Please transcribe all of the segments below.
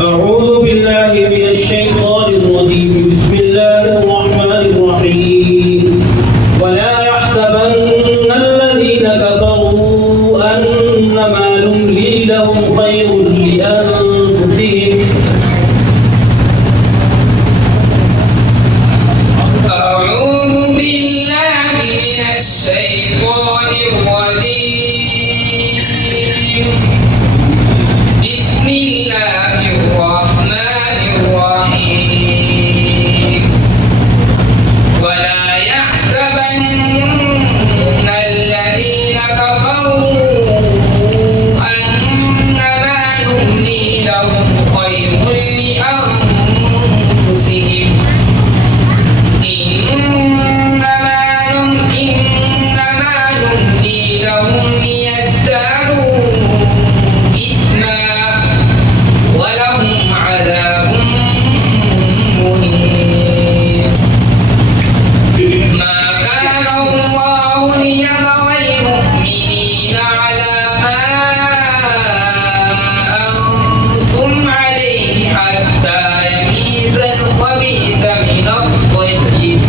أعوذ بالله من الشيطان الرجيم. بسم الله الرحمن الرحيم. ولا يحسبن الذين كفروا أنما نملي لهم خير لأنفسهم. أعوذ بالله من الشيطان الرجيم. بسم الله الرحمن الرحيم. ولا يحسبن الذين كفروا أنما نملي لهم خير لأنفسهم. إنما نملي لهم ليزدادوا إثما ولهم عذاب مهين. ما كان الله ليذر المؤمنين على ما أنتم عليه حتى يميز الخبيث من الطيب.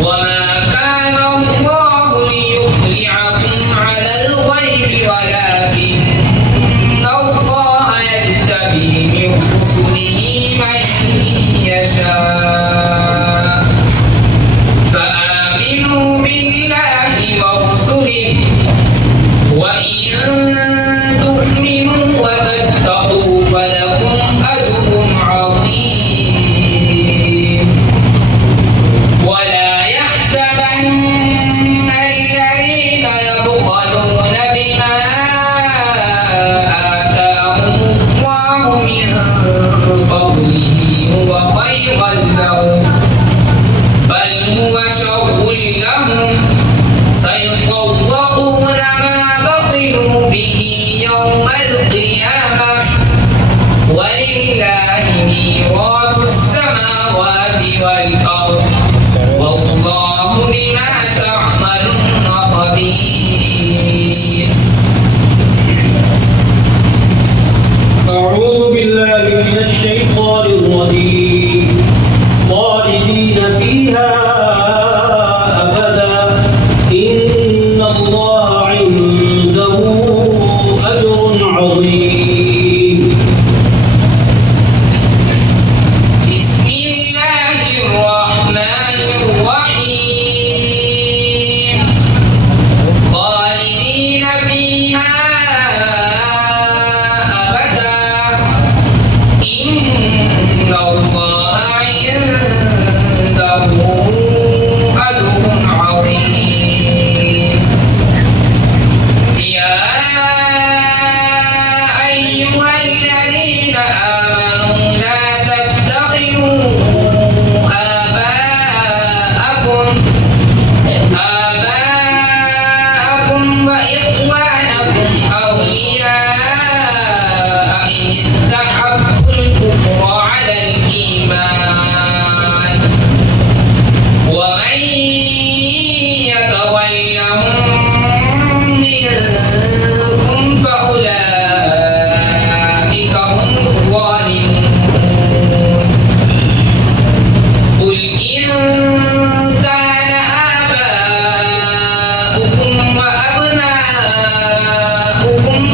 وما كان الله ليطلعكم على الغيب ولكن الله يجتبي من رسله من يشاء. فآمنوا بالله ورسله وإن تؤمنوا وتتقوا فلكم أجر عظيم. ولا يحسبن الذين يبخلون بما آتاهم الله من فضله هو خيرا لهم، بل هو شر لهم. سيطوقون ما بخلوا به يوم القيامة، ولله ميراث السماوات والأرض، والله بما تعملون خبير. أعوذ بالله من الشيطان الرجيم. خالدين فيها أبدا إن الله عنده أجر عظيم. بسم الله الرحمن الرحيم. خالدين فيها أبدا إن الله عنده أجر عظيم. يا أيها الذين آمنوا لا تتخذوا آباءكم وإخوانكم أولياء إن استحبوا الكفر على الإيمان، ومن يتولهم منكم فأولئك هم الظالمون. قل إن كان آباؤكم وأبناؤكم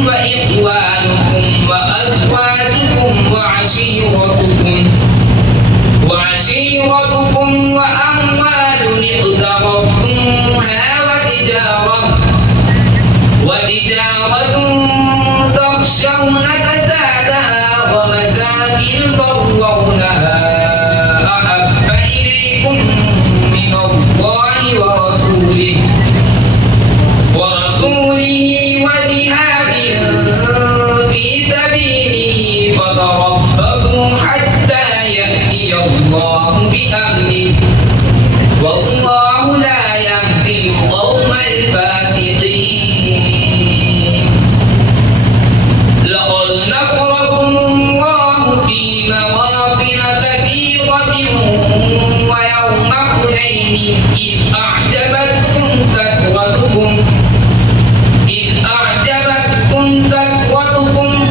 وإخوانكم وأزواجكم وعشيرتكم وأموال اقترفتموها وتجارة تخشون كسادها ومساكن ترضونها أحب إليكم من الله ورسوله وجهاد في سبيله فتربصوا حتى يأتي الله بأمره، والله لا يهدي القوم الفاسقين. لقد نصركم الله في مواطن كثيرة ويوم حنين إذ أعجبتكم كثرتكم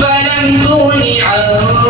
فلم تغن عنكم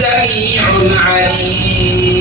السميع العليم.